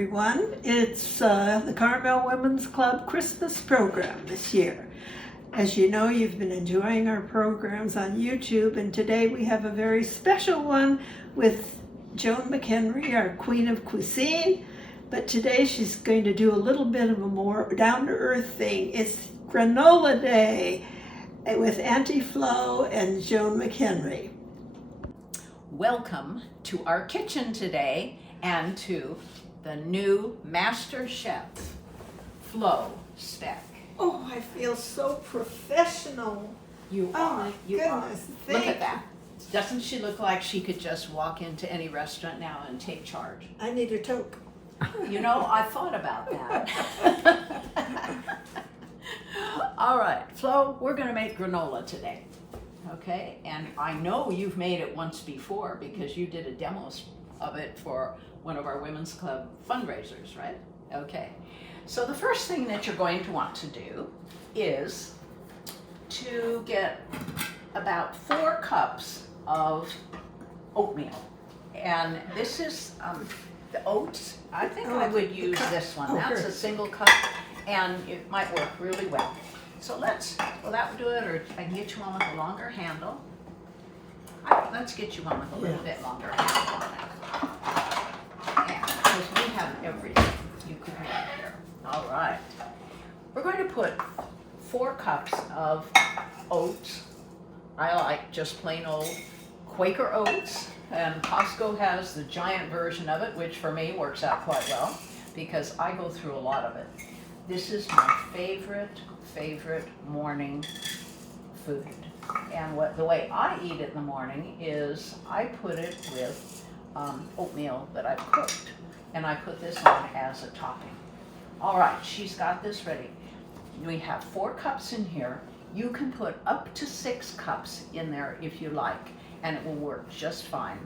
everyone. It's the Carmel Women's Club Christmas program this year. As you know, you've been enjoying our programs on YouTube, and today we have a very special one with Joan McHenry, our Queen of Cuisine. But today she's going to do a little bit of a more down-to-earth thing. It's Granola Day with Auntie Flo and Joan McHenry. Welcome to our kitchen today and to the new master chef, Flo Speck. Oh, I feel so professional. You Oh are. my You goodness. are. Look at that. Doesn't she look like she could just walk into any restaurant now and take charge? I need a toque. You know, I thought about that. All right, Flo, we're going to make granola today. Okay, and I know you've made it once before because you did a demo of it for one of our Women's Club fundraisers, right? Okay, so the first thing that you're going to want to do is to get about 4 cups of oatmeal. And this is the oats. I think I would use this one. That's a single cup and it might work really well. So will that do it, or I can get you one with a longer handle. Let's get you one with a little bit longer handle on it. Yeah, because we have everything you could need here. All right. We're going to put 4 cups of oats. I like just plain old Quaker oats, and Costco has the giant version of it, which for me works out quite well because I go through a lot of it. This is my favorite morning food. And the way I eat it in the morning is I put it with oatmeal that I've cooked, and I put this on as a topping. All right, she's got this ready. We have 4 cups in here. You can put up to 6 cups in there if you like, and it will work just fine.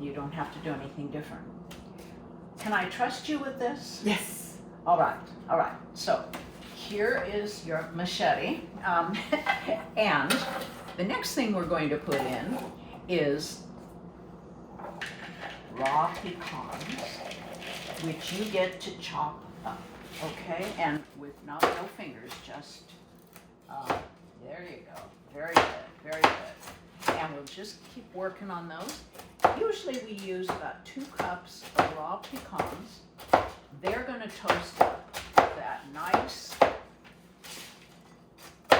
You don't have to do anything different. Can I trust you with this? Yes. All right. So here is your machete. And the next thing we're going to put in is raw pecans, which you get to chop up, okay? And with no fingers, just, there you go. Very good. And we'll just keep working on those. Usually we use about 2 cups of raw pecans. They're going to toast up that nice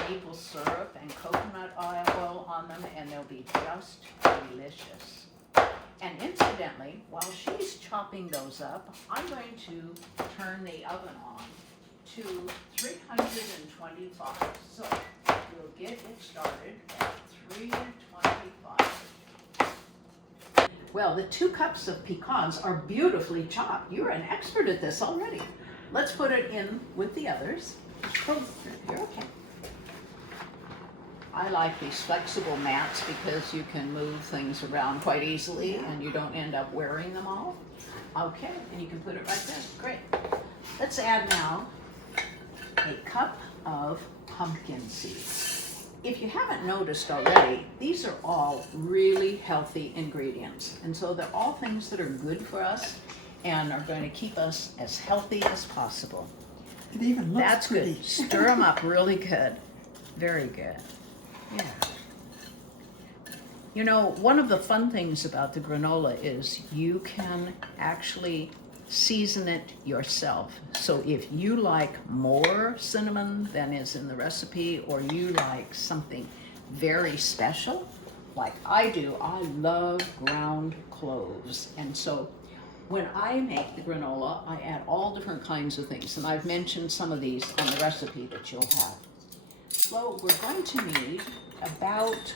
maple syrup and coconut oil on them, and they'll be just delicious. And incidentally, while she's chopping those up, I'm going to turn the oven on to 325. So we'll get it started at 325. Well, the 2 cups of pecans are beautifully chopped. You're an expert at this already. Let's put it in with the others. Oh, you're okay. I like these flexible mats because you can move things around quite easily and you don't end up wearing them all. Okay, and you can put it right there. Great. Let's add now a cup of pumpkin seeds. If you haven't noticed already, these are all really healthy ingredients. And so they're all things that are good for us and are going to keep us as healthy as possible. It even looks That's pretty. good. Stir them up really good. Very good. Yeah. You know, one of the fun things about the granola is you can actually season it yourself. So if you like more cinnamon than is in the recipe, or you like something very special, like I do, I love ground cloves. And so when I make the granola, I add all different kinds of things. And I've mentioned some of these on the recipe that you'll have. So we're going to need about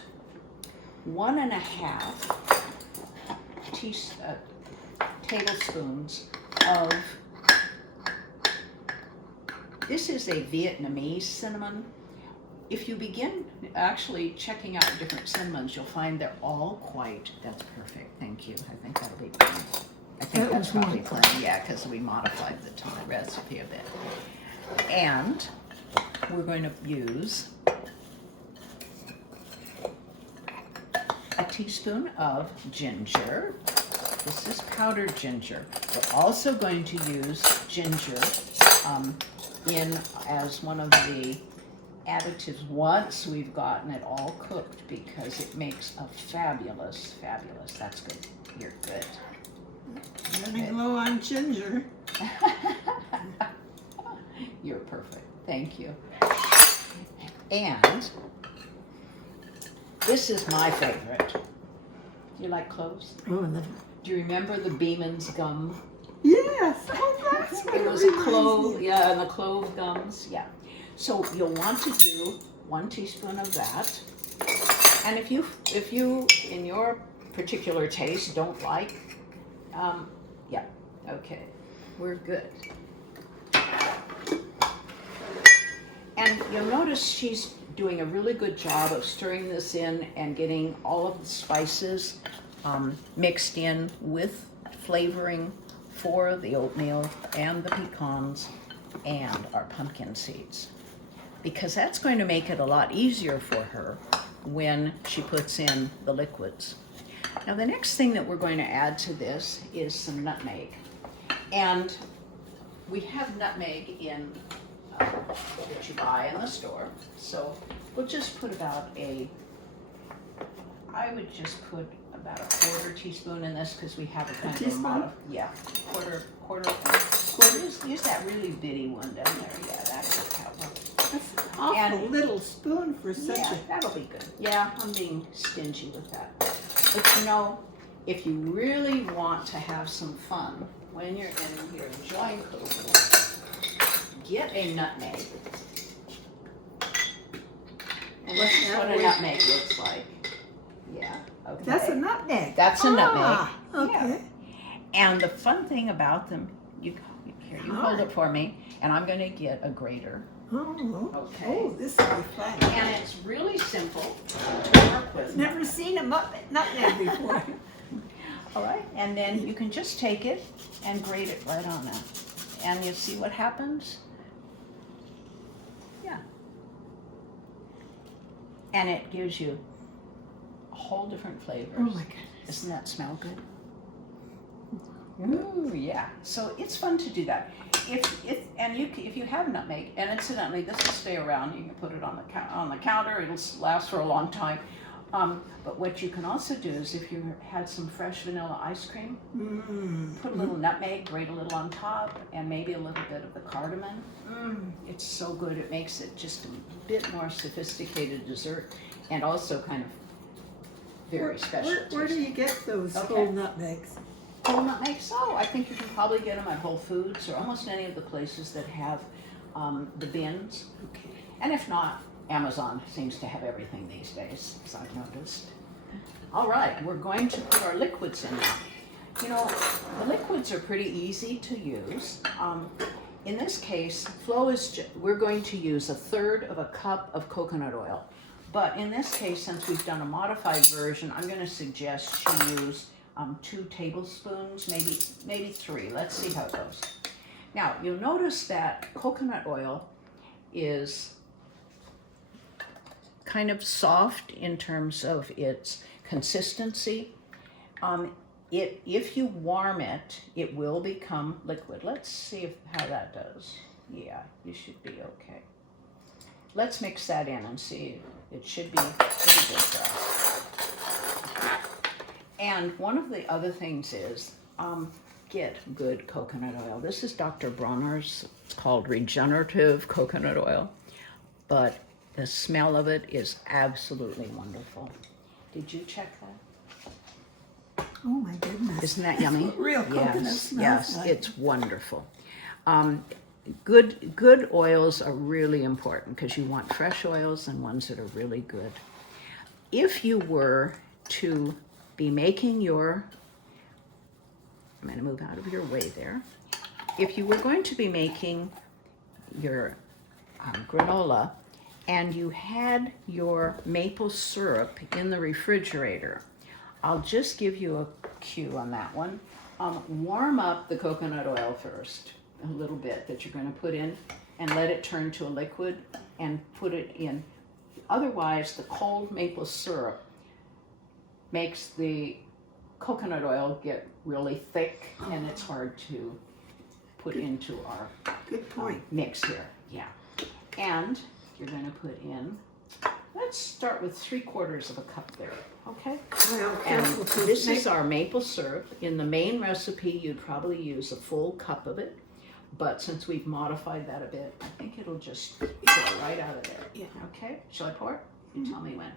1.5 tablespoons of, this is a Vietnamese cinnamon. If you begin actually checking out different cinnamons, you'll find they're all quite, that's perfect, thank you. I think that'll be good. I think that's probably plenty, yeah, because we modified the recipe a bit. And we're going to use a teaspoon of ginger, This is powdered ginger. We're also going to use ginger in as one of the additives once we've gotten it all cooked, because it makes a fabulous, that's good. You're good. Running low on ginger. You're perfect. Thank you. And this is my favorite. You like cloves? Oh, and Do you remember the Beeman's gum? yes. Oh, that's what It was a reminds clove, me. yeah, and the clove gums, yeah. So you'll want to do 1 teaspoon of that. And if you, in your particular taste, don't like, yeah, okay, we're good. And you'll notice she's doing a really good job of stirring this in and getting all of the spices mixed in with flavoring for the oatmeal and the pecans and our pumpkin seeds, because that's going to make it a lot easier for her when she puts in the liquids. Now the next thing that we're going to add to this is some nutmeg, and we have nutmeg in that you buy in the store, so we'll just put about I would just put about a 1/4 teaspoon in this, because we have a kind of a teaspoon? yeah, quarter, use that really bitty one down there, yeah, that'll work out well. That's an awful And- little spoon for such Yeah, a... that'll be good. Yeah, I'm being stingy with that. But you know, if you really want to have some fun when you're in here enjoying cooking, get a nutmeg. And this is what a nutmeg looks like. Yeah, okay. That's a nutmeg. That's a nutmeg. Okay. And the fun thing about them, you hold Alright. it for me, and I'm going to get a grater. Oh, Okay. oh, this will be fun. And it's really simple to work with. Never seen a nutmeg before. All right, and then you can just take it and grate it right on that. And you see what happens? Yeah. And it gives you a whole different flavors. Oh my goodness. Doesn't that smell good? Ooh, yeah. So it's fun to do that. If you have nutmeg, and incidentally, this will stay around. You can put it on the counter. It'll last for a long time. But what you can also do is, if you had some fresh vanilla ice cream, put a little nutmeg, grate a little on top, and maybe a little bit of the cardamom. It's so good. It makes it just a bit more sophisticated dessert, and also kind of very special. Where do you get those whole nutmegs? Whole nutmegs? Oh, I think you can probably get them at Whole Foods or almost any of the places that have the bins. Okay. And if not, Amazon seems to have everything these days, as I've noticed. All right, we're going to put our liquids in now. You know, the liquids are pretty easy to use. In this case, we're going to use 1/3 cup of coconut oil. But in this case, since we've done a modified version, I'm going to suggest she use 2 tablespoons, maybe 3. Let's see how it goes. Now, you'll notice that coconut oil is kind of soft in terms of its consistency. If you warm it, it will become liquid. Let's see how that does. Yeah, you should be okay. Let's mix that in and see. It should be pretty good for us. And one of the other things is, get good coconut oil. This is Dr. Bronner's. It's called regenerative coconut oil, but the smell of it is absolutely wonderful. Did you check that? Oh my goodness. Isn't that yummy? That's what real coconut Yes, smells yes, like. it's wonderful. Good oils are really important, because you want fresh oils and ones that are really good. If you were to be making I'm going to move out of your way there. If you were going to be making your granola, and you had your maple syrup in the refrigerator, I'll just give you a cue on that one. Warm up the coconut oil first, a little bit that you're going to put in, and let it turn to a liquid and put it in. Otherwise, the cold maple syrup makes the coconut oil get really thick and it's hard to put into our Good point. mix here. Yeah. And you're going to put in, let's start with 3/4 of a cup there. Okay? Well, And careful, 'cause this is our maple syrup. In the main recipe, you'd probably use a full cup of it. But since we've modified that a bit, I think it'll just flow right out of there. Yeah. Okay? Shall I pour it? You tell me when.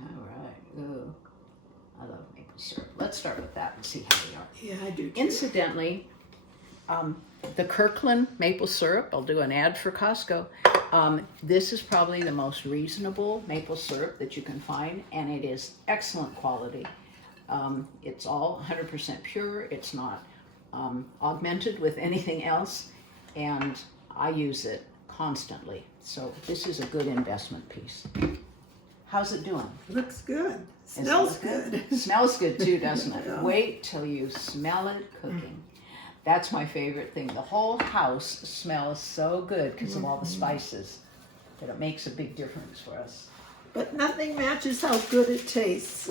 All right. Ooh, I love maple syrup. Let's start with that and see how we are. Yeah, I do too. Incidentally, the Kirkland maple syrup, I'll do an ad for Costco. This is probably the most reasonable maple syrup that you can find, and it is excellent quality. It's all 100% pure. It's not augmented with anything else, and I use it constantly. So this is a good investment piece. How's it doing? Looks good. Does it Smells look good. Smells good too, doesn't it? Yeah. Wait till you smell it cooking. That's my favorite thing. The whole house smells so good because of all the spices that it makes a big difference for us. But nothing matches how good it tastes.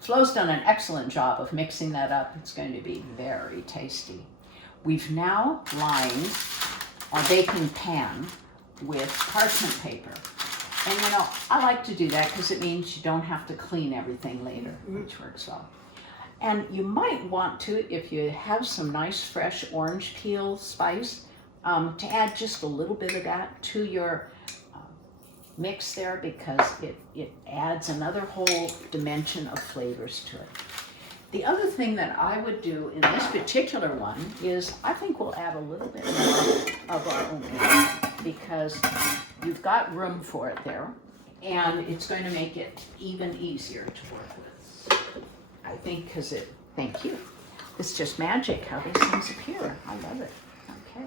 Flo's done an excellent job of mixing that up. It's going to be very tasty. We've now lined our baking pan with parchment paper. And you know, I like to do that because it means you don't have to clean everything later, which works well. And you might want to, if you have some nice fresh orange peel spice, to add just a little bit of that to your mix there because it adds another whole dimension of flavors to it. The other thing that I would do in this particular one is I think we'll add a little bit more of our oatmeal because you've got room for it there and it's going to make it even easier to work with. I think because thank you. It's just magic how these things appear. I love it. Okay.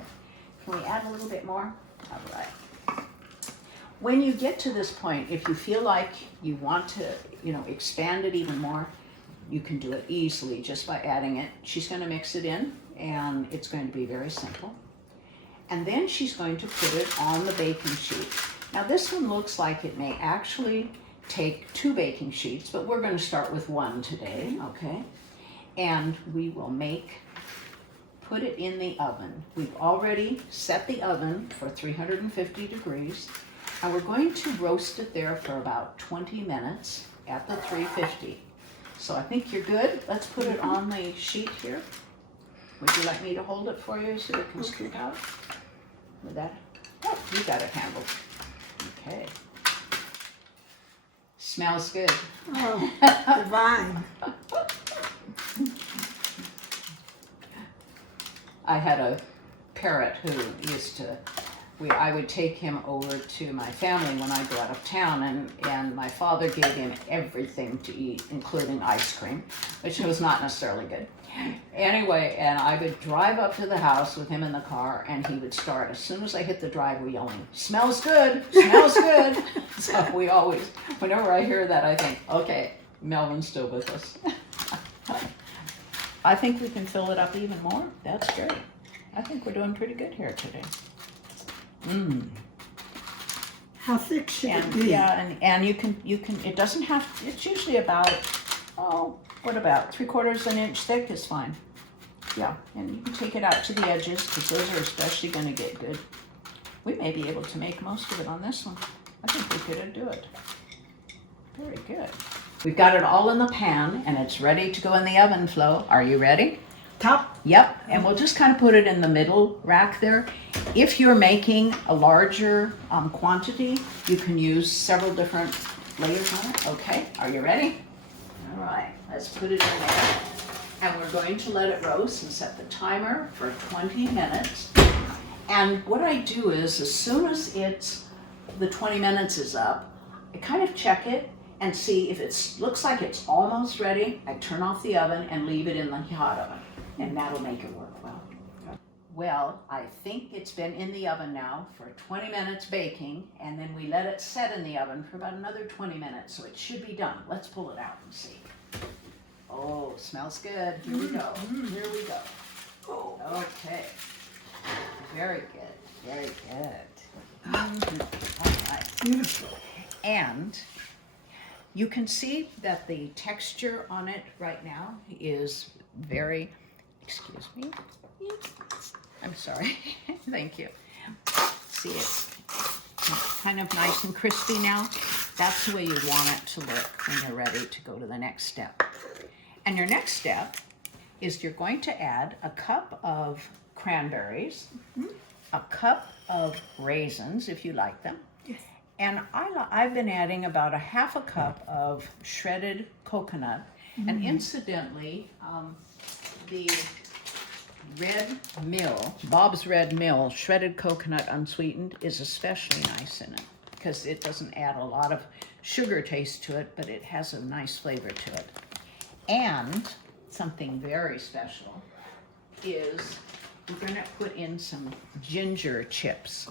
Can we add a little bit more? All right. When you get to this point, if you feel like you want to, expand it even more, you can do it easily just by adding it. She's going to mix it in and it's going to be very simple. And then she's going to put it on the baking sheet. Now this one looks like it may actually take 2 baking sheets, but we're going to start with 1 today, okay? And we will put it in the oven. We've already set the oven for 350 degrees, and we're going to roast it there for about 20 minutes at the 350. So I think you're good. Let's put it on the sheet here. Would you like me to hold it for you so it can scoop out? With that? Oh, you got it handled. Okay. Smells good. Oh, divine. I had a parrot who used to, I would take him over to my family when I go out of town, and my father gave him everything to eat, including ice cream, which was not necessarily good. Anyway, and I would drive up to the house with him in the car, and he would start, as soon as I hit the driveway, yelling, "Smells good, smells good." So we always, whenever I hear that, I think, okay, Melvin's still with us. I think we can fill it up even more. That's great. I think we're doing pretty good here today. How thick should it And be? yeah, and you can, it doesn't have, it's usually about, what about 3/4 an inch thick is fine. Yeah, and you can take it out to the edges because those are especially going to get good. We may be able to make most of it on this one. I think we could do it. Very good. We've got it all in the pan and it's ready to go in the oven, Flo. Are you ready? Top? Yep, and we'll just kind of put it in the middle rack there. If you're making a larger quantity, you can use several different layers on it. Okay, are you ready? All right, let's put it in there. And we're going to let it roast and set the timer for 20 minutes. And what I do is, as soon as the 20 minutes is up, I kind of check it and see if it looks like it's almost ready. I turn off the oven and leave it in the hot oven, and that'll make it work well. Well, I think it's been in the oven now for 20 minutes baking, and then we let it set in the oven for about another 20 minutes, so it should be done. Let's pull it out and see. Oh, smells good. Here we go. Here we go. Oh, okay. Very good. Very good. All right. Beautiful. And You can see that the texture on it right now is very, excuse me, I'm sorry, thank you. See, it's kind of nice and crispy now. That's the way you want it to look when you're ready to go to the next step. And your next step is you're going to add a cup of cranberries, a cup of raisins if you like them, and I've been adding about a half a cup of shredded coconut. And incidentally, the Red Mill, Bob's Red Mill shredded coconut unsweetened is especially nice in it because it doesn't add a lot of sugar taste to it, but it has a nice flavor to it. And something very special is we're going to put in some ginger chips.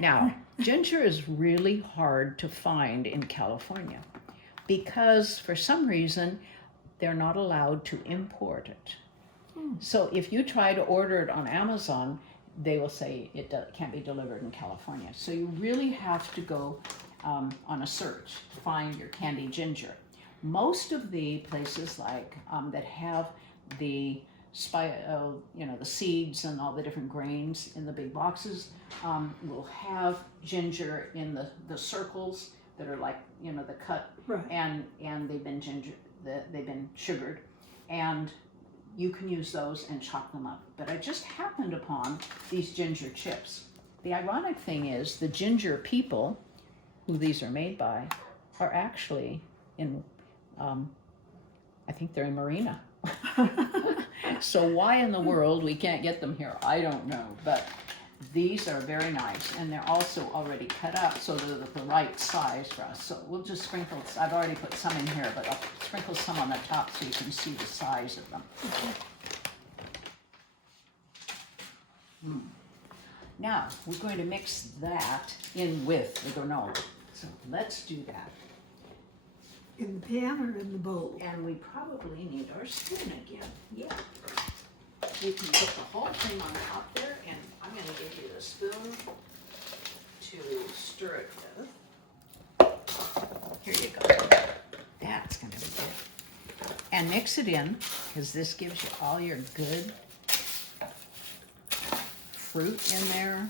Now, ginger is really hard to find in California because for some reason they're not allowed to import it. So if you try to order it on Amazon, they will say it can't be delivered in California. So you really have to go on a search to find your candied ginger. Most of the places like that have the the seeds and all the different grains in the big boxes will have ginger in the circles that are like the cut, Right. and they've been sugared, and you can use those and chop them up. But I just happened upon these ginger chips. The ironic thing is the ginger people who these are made by are actually in, I think they're in Marina. So why in the world we can't get them here, I don't know. But these are very nice, and they're also already cut up so they're the right size for us. So we'll just sprinkle, I've already put some in here, but I'll sprinkle some on the top so you can see the size of them. Now, we're going to mix that in with the granola. So let's do that. In the pan or in the bowl? And we probably need our spoon again. Yeah. You can put the whole thing on top there, and I'm going to give you the spoon to stir it with. Here you go. That's going to be good. And mix it in, because this gives you all your good fruit in there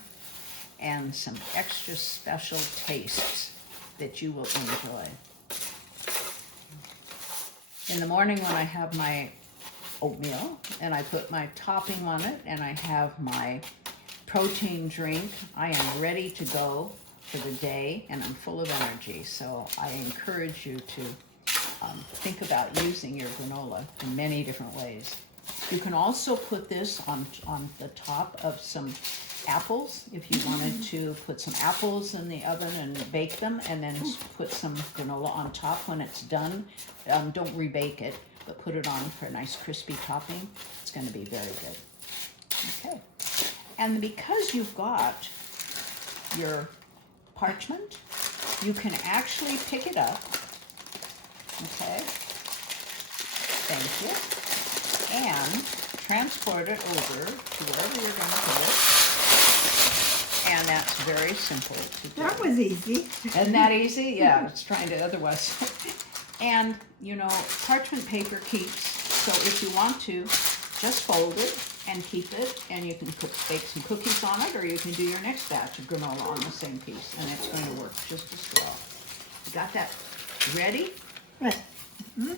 and some extra special tastes that you will enjoy. In the morning when I have my oatmeal and I put my topping on it and I have my protein drink, I am ready to go for the day and I'm full of energy. So I encourage you to think about using your granola in many different ways. You can also put this on the top of some apples if you wanted to put some apples in the oven and bake them, and then put some granola on top when it's done. Don't rebake it, but put it on for a nice crispy topping. It's going to be very good. Okay. And because you've got your parchment, you can actually pick it up. Okay. Thank you. And transport it over to wherever you're going to put it. And that's very simple to do. That was easy. Isn't that easy? Yeah, it's trying to otherwise. And, parchment paper keeps, so if you want to, just fold it and keep it, and you can bake some cookies on it, or you can do your next batch of granola on the same piece, and it's going to work just as well. You got that ready? Right. Mm-hmm.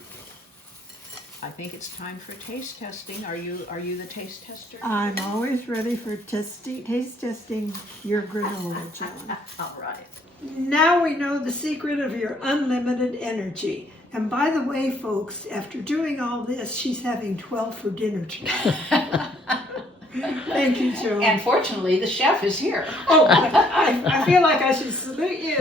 I think it's time for taste testing. Are you the taste tester? I'm always ready for taste testing your granola, Joan. All right. Now we know the secret of your unlimited energy. And by the way, folks, after doing all this, she's having 12 for dinner tonight. Thank you, Joan. And fortunately, the chef is here. Oh, I feel like I should salute you.